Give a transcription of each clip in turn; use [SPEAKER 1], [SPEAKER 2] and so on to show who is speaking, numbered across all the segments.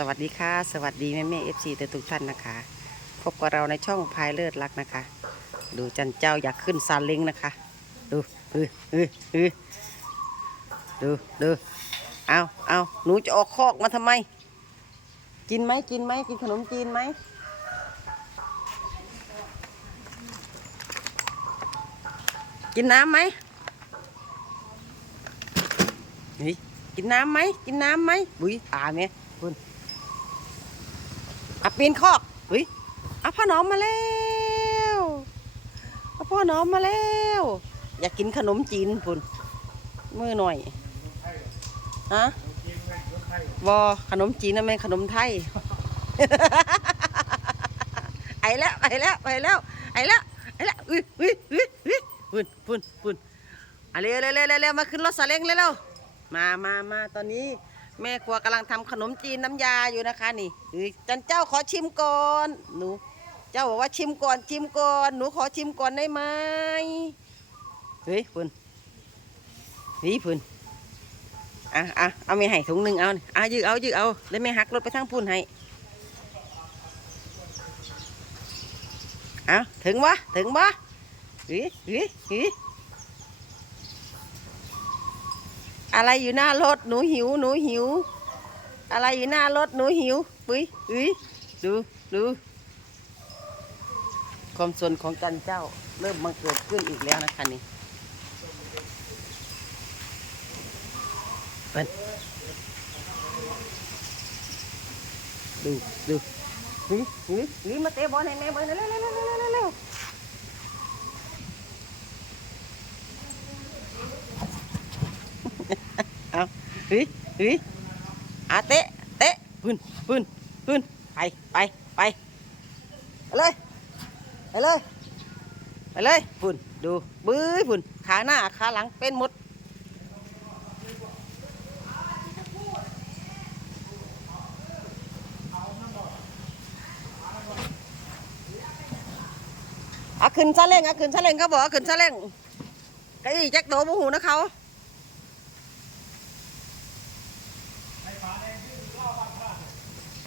[SPEAKER 1] สวัสดีค่ะ สวัสดีแม่แม่เอฟซีทุกท่านนะคะ พบกับเราในช่องพายเลิศรักนะคะ ดูจันเจ้าอยากขึ้นซาเล้งนะคะ ดูเออเออเออดูดูเอาเอาหนูจะออกคอกมาทำไม กินไหมกินไหมกินขนมจีนไหมกินน้ำไหมนี่กินน้ำไหมกินน้ำไหมบุ้ยตาเนี่ยคุณอะ ปีนคอกบุ้ยเอาพ่อหนอมมาแล้วเอาพ่อหนอมมาแล้ว อยากกินขนมจีนคุณมือหน่อยฮะบอขนมจีนนั่นเป็นขนมไทยไอแล้วไอแล้วไอแล้วไอแล้วไอแล้วอุ้ยอุ้ยอุ้ยอุ้ยปุ่นปุ่นปุ่นอะเร็วเร็วเร็วเร็วมาขึ้นรถซาเล้งเร็วเร็วมามามาตอนนี้ แม่ครัวกำลังทำขนมจีนน้ำยาอยู่นะคะนี่อจันเจ้าขอชิมก่อนหนู เจ้าบอกว่าชิมก่อนชิมก่อนหนูขอชิมก่อนได้ไหมเฮ้ยปุ่นเฮ้ยปุ่นอะอะเอาไม่ให้ถุงหนึ่งเอานี่อะยืดเอายืดเอาแล้วไม่หักรถไปทางปุ่นให้เอาถึงวะถึงวะหือหือหือ อะไรอยู่หน้ารถหนูหิวหนูหิว อะไรอยู่หน้ารถหนูหิวปุ้ยอุ้ยดูดูความสนของจันเจ้าเริ่มมาเกิดขึ้นอีกแล้วนะคะนี่เปิดดูดูหนีหนีหนีมาเตะบอลให้แม่เบิร์นเร็วเร็วเร็ว เร็วเร็วเร็วเอาเตะเตะพื้นพื้นพื้นไปไปไปไปเลยไปเลยไปเลยพื้นดูบื้อพื้นขาหน้าขาหลังเป็นหมดเอาขึ้นซาเล้งเอาขึ้นซาเล้งเขาบอกอาขึ้นซาเล้งไอ้แจ็คโตบูหูนะเขา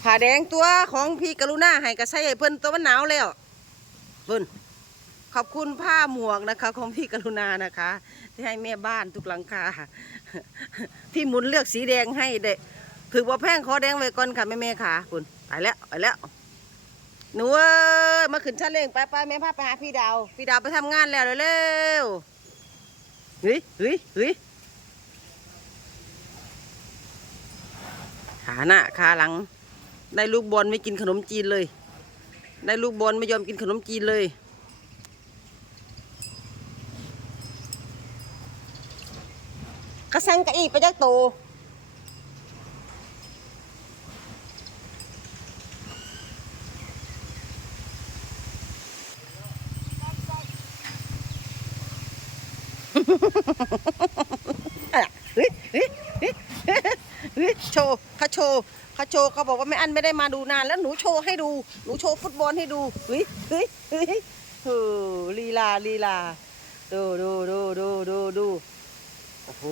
[SPEAKER 1] ผ้าแดงตัวของพี่กรุณาให้กระใช้ให้เพิ่นตัวมันหนาวแล้วเพิ่นขอบคุณผ้าหมวกนะคะ ของพี่กรุณานะคะ ที่ให้แม่บ้านทุกหลังคาพี่หมุนเลือกสีแดงให้เด็ถือว่าแพงขอแดงไว้ก่อนค่ะแม่แม่ๆค่ะคุณไปแล้วไปแล้วหนูเอ้ยมาขึ้นชั้นเร่งไปไปแม่พาไปหาพี่ดาว พี่ดาวไปทำงานแล้วเร็วเฮ้ยเฮ้ยเฮ้ย ขาหน้าขาหลัง ได้ลูกบอลไม่กินขนมจีนเลย ได้ลูกบอลไม่ยอมกินขนมจีนเลยกระสังกะอีไปจักโตอะเฮ้ยเฮ้ยเฮ้ย เฮ้ยโชว์เขาโชว์เขาโชว์เขาบอกว่าแม่อันไม่ได้มาดูนาน แล้วหนูโชว์ให้ดู หนูโชว์ฟุตบอลให้ดูเฮ้ยเฮ้ยเฮ้ยเฮ้ลีลาลีลาดูดูดูดูดูดูโอ้โห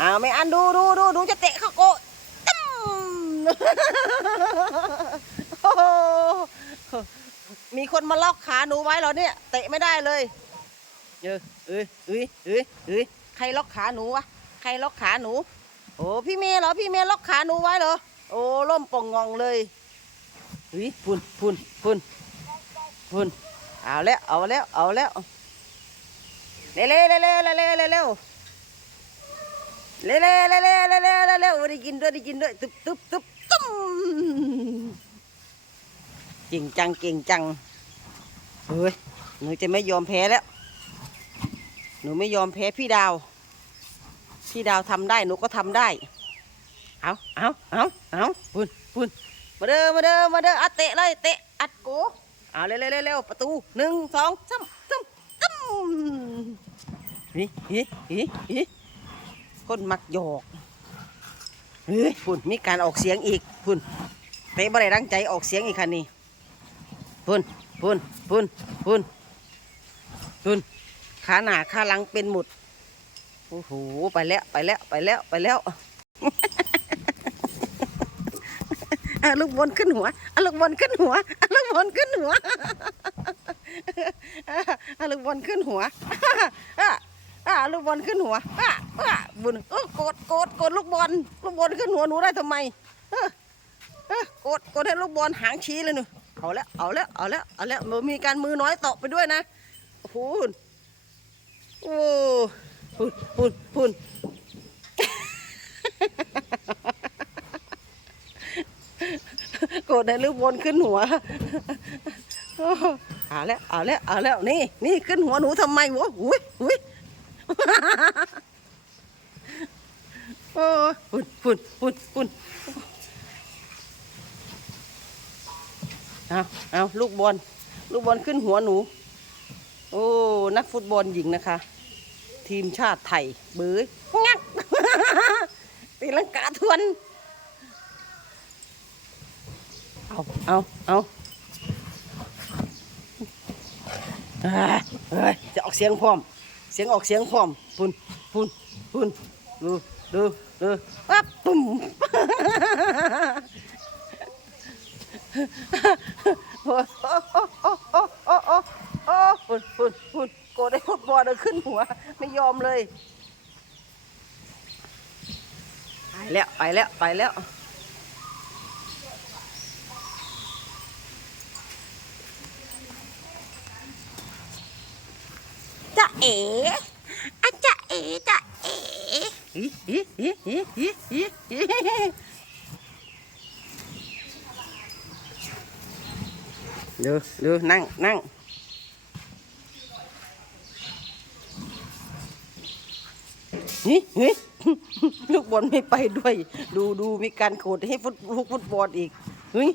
[SPEAKER 1] อ้าวแม่อันดูดูดูหนูจะเตะเข้าโกะตั้มโอ้โหมีคนมาล็อกขาหนูไว้เหรอเนี่ยเตะไม่ได้เลยเออเอ้ยเอ้ยเอ้ยเอ้ยใครล็อกขาหนูวะใครล็อกขาหนู โอ้พี่เมย์เหรอพี่เมย์ล็อกขาหนูไว้เหรอโอ้ล่มป่องงองเลยเฮ้ยพุ่นพุ่นพุ่นพุ่นเอาแล้วเอาแล้วเอาแล้วเร็วเร็วเร็วเร็วเร็วเร็วเร็วเร็วเร็วเร็วเร็วเร็วเร็วเร็วเร็วเร็วได้กินด้วยได้กินด้วยตึบตึบตึบตุ้มเก่งจังเก่งจังเฮ้ยหนูจะไม่ยอมแพ้แล้ว หนูไม่ยอมแพ้พี่ดาว พี่ดาวทำได้หนูก็ทำได้ เอาเอาเอาเอาปุ่นปุ่นมาเด้อมาเด้อมาเด้ออัดเตะเลยเตะอัดโกเอาเร็วเร็วเร็วเร็วประตูหนึ่งสองสามตึ้มตึ้มฮิฮิฮิฮิคนมักหยอกเฮ้ยพุ่นมีการออกเสียงอีกพุ่นเตะบ่ได้ตั้งใจออกเสียงอีกคันนี้พุ่นพุ่นพุ่นพุ่นพุ่นขาหนาขาหลังเป็นหมด โอ้โห ไปแล้วไปแล้วไปแล้วไปแล้วอลูกบอลขึ้นหัวอลูกบอลขึ้นหัวอลูกบอลขึ้นหัวอลูกบอลขึ้นหัวอะอะลูกบอลขึ้นหัวอะอะบุญเออกดกดกดลูกบอล ลูกบอลขึ้นหัวหนูได้ทำไมเออเออกดกดให้ลูกบอลหางชี้เลยหนูเอาแล้วเอาแล้วเอาแล้วเอาแล้วมีการมือน้อยตกไปด้วยนะโอ้โหโอ้ พุ่นพุ่นพุ่นกดให้ลูกบอลขึ้นหัวเอาแล้วเอาแล้วเอาแล้วนี่นี่ขึ้นหัวหนูทำไมวะอุ้ยอุ้ยโอ้ยฝุ่นฝุ่นฝุ่นฝุ่นเอาเอาลูกบอลลูกบอลขึ้นหัวหนู โอ้ นักฟุตบอลหญิงนะคะ ทีมชาติไทยเบื้งักตีลังกาทวน เอา เอา เอาจะออกเสียงพร้อม เสียงออกเสียงพร้อมปุ่นปุ่นปุ่นดูดูดูปั๊บปุ่มโอ้โอ้โอ้โอ้โอ้โอ้ปุ่นปุ่น อลเลยขึ้นหัว ไม่ยอมเลย ไปแล้ว ไปแล้ว ไปแล้วจะเอ๋อาจะเอ๋จะเอ๋ฮิฮิฮิฮิฮิฮิฮิดูดูนั่งนั่ง นี่นี่ลูกบอลไม่ไปด้วย ดูดูมีการโขดให้ฟุตลูกฟุตบอลอีกเฮ้ย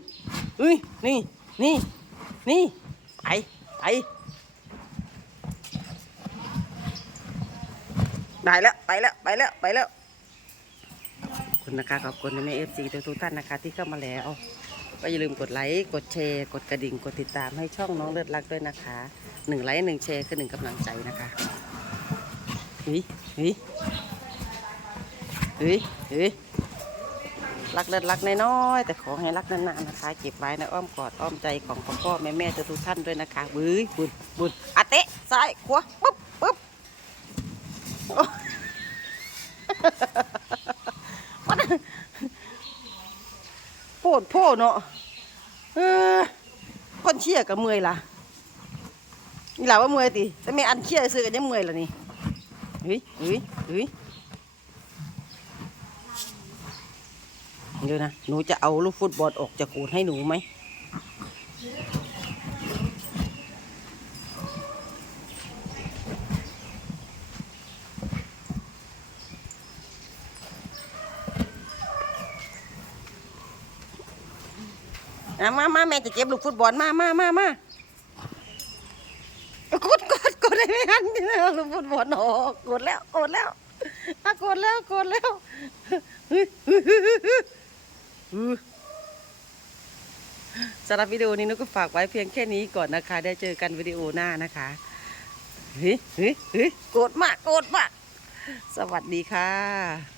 [SPEAKER 1] เฮ้ยนี่นี่นี่ไปไปได้แล้วไปแล้วไปแล้วไปแล้วคุณนะคะขอบคุณแม่เอฟซีทุกท่านนะคะที่เข้ามาแล้วก็อย่าลืมกดไลค์กดแชร์กดกระดิ่งกดติดตามให้ช่องน้องเลือดรักด้วยนะคะหนึ่งไลค์หนึ่งแชร์คือหนึ่งกำลังใจนะคะ เฮ้ยเฮ้ยเฮ้ยเฮ้ยรักเลือดรักน้อยๆแต่ขอให้รักนานๆนะคะ เก็บไว้ในอ้อมกอดอ้อมใจของพ่อพ่อแม่แม่ทุกท่านด้วยนะคะบื้ยบุญบุญอะเตะซ้ายขวาปุ๊บปุ๊บมันโพดโพดเนาะเออคนเชี่ยกับเมื่อยล่ะนี่หล่าว่าเมื่อยติแต่ไม่อันเชี่ยซื้อกันยังเมื่อยล่ะนี่ เฮ้ยเฮ้ยเฮ้ยเดี๋ยวนะ หนูจะเอาลูกฟุตบอลออกจากกูดให้หนูไหม มามาแม่จะเก็บลูกฟุตบอลมามามามา กดกด กดได้ไหมอันนี้เอาลูกฟุตบอออกกดแล้วกดแล้วอะกดแล้วกดแล้วสำหรับวิดีโอนี้นุก็ฝากไว้เพียงแค่นี้ก่อนนะคะ ได้เจอกันวิดีโอหน้านะคะเฮ้ยเฮ้ยเฮ้ยกดมากกดมาก สวัสดีค่ะ